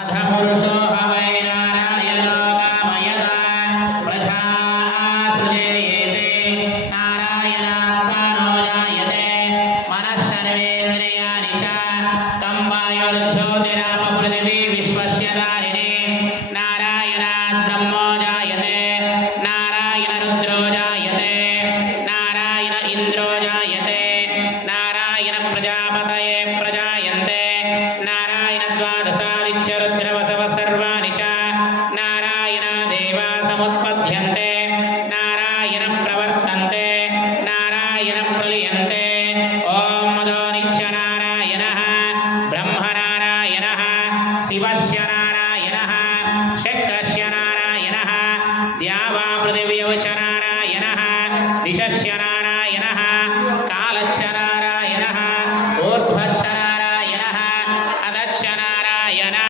अधपुरुषो हवै नारायणो कामयता प्रजासुजेयेते नारायणात्मानो जायते मनः सर्वेन्द्रियाणि च तं वायुर्ज्योतिरापपृथिवी विश्वस्य दारिणे नारायणात् ब्रह्मो जायते नारायण रुद्रो जायते नारायण इन्द्रो जायते नारायण प्रजापतये प्रजायन्ते नारायण द्वादशादित्य रुद्रवसव सर्वाणि च नारायण देवा समुत्पद्यन्ते नारायण प्रवर्तन्ते नारायण प्रलीयन्ते ॐ मदोनिच्य नारायणः ब्रह्मनारायणः शिवस्य नारायणः